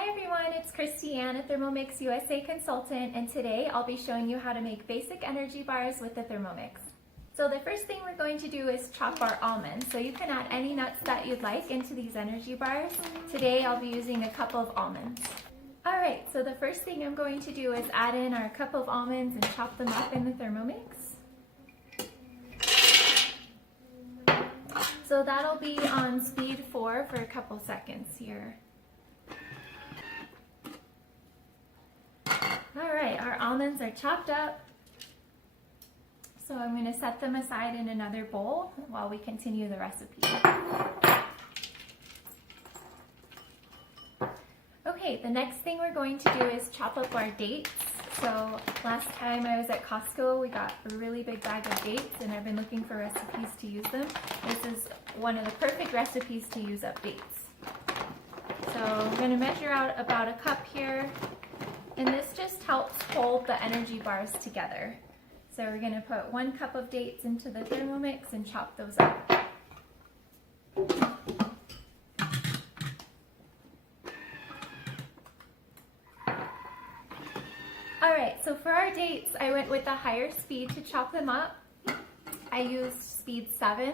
Hi everyone, it's Kristianne, a Thermomix USA consultant, and today I'll be showing you how to make basic energy bars with the Thermomix. So the first thing we're going to do is chop our almonds. So you can add any nuts that you'd like into these energy bars. Today I'll be using a cup of almonds. Alright, so the first thing I'm going to do is add in our cup of almonds and chop them up in the Thermomix. So that'll be on speed 4 for a couple seconds here. Alright, our almonds are chopped up. So I'm going to set them aside in another bowl while we continue the recipe. Okay, the next thing we're going to do is chop up our dates. So last time I was at Costco, we got a really big bag of dates, and I've been looking for recipes to use them. This is one of the perfect recipes to use up dates. So I'm going to measure out about a cup here, and this just helps hold the energy bars together. So we're going to put 1 cup of dates into the Thermomix and chop those up. Alright, so for our dates, I went with a higher speed to chop them up. I used speed 7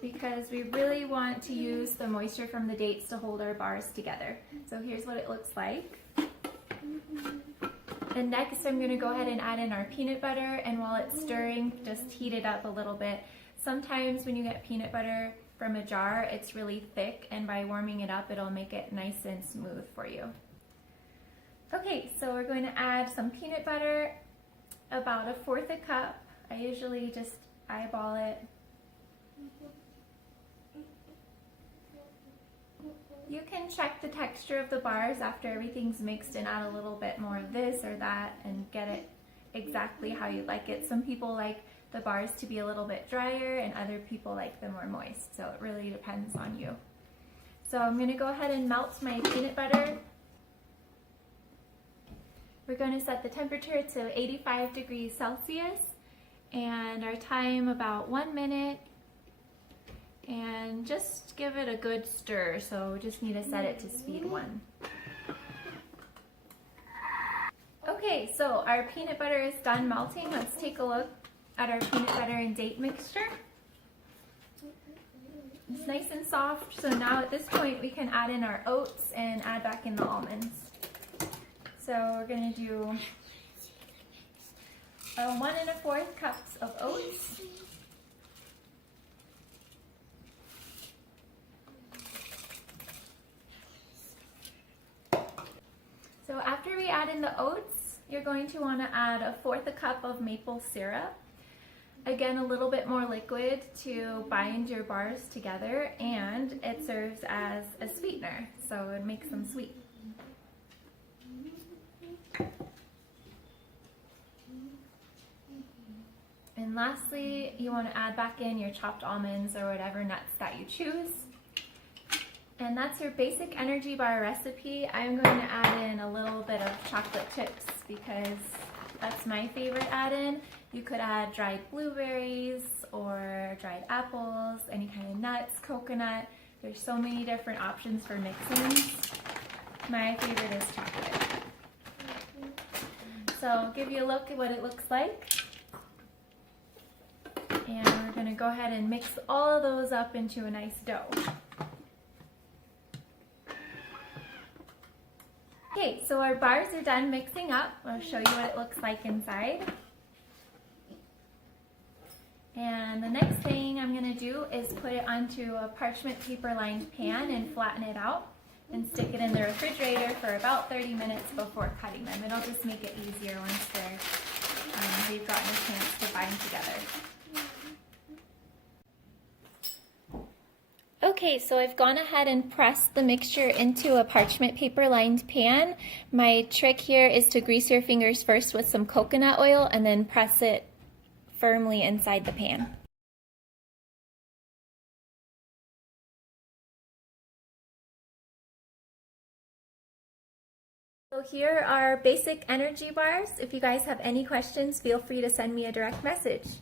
because we really want to use the moisture from the dates to hold our bars together. So here's what it looks like. And next I'm going to go ahead and add in our peanut butter, and while it's stirring, just heat it up a little bit. Sometimes when you get peanut butter from a jar, it's really thick, and by warming it up, it'll make it nice and smooth for you. Okay, so we're going to add some peanut butter, about 1/4 a cup. I usually just eyeball it. You can check the texture of the bars after everything's mixed and add a little bit more of this or that and get it exactly how you like it. Some people like the bars to be a little bit drier and other people like them more moist, so it really depends on you. So I'm going to go ahead and melt my peanut butter. We're going to set the temperature to 85 degrees Celsius and our time about 1 minute. And just give it a good stir, so we just need to set it to speed 1. Okay, so our peanut butter is done melting. Let's take a look at our peanut butter and date mixture. It's nice and soft, so now at this point we can add in our oats and add back in the almonds. So we're going to do 1 1/4 cups of oats. So after we add in the oats, you're going to want to add 1/4 cup of maple syrup. Again, a little bit more liquid to bind your bars together, and it serves as a sweetener, so it makes them sweet. And lastly, you want to add back in your chopped almonds or whatever nuts that you choose. And that's your basic energy bar recipe. I'm going to add in a little bit of chocolate chips because that's my favorite add-in. You could add dried blueberries or dried apples, any kind of nuts, coconut. There's so many different options for mixing. My favorite is chocolate. So I'll give you a look at what it looks like. And we're going to go ahead and mix all of those up into a nice dough. Okay, so our bars are done mixing up. I'll show you what it looks like inside. And the next thing I'm going to do is put it onto a parchment paper lined pan and flatten it out and stick it in the refrigerator for about 30 minutes before cutting them. It'll just make it easier once they've gotten a chance to bind together. Okay, so I've gone ahead and pressed the mixture into a parchment paper lined pan. My trick here is to grease your fingers first with some coconut oil and then press it firmly inside the pan. So here are basic energy bars. If you guys have any questions, feel free to send me a direct message.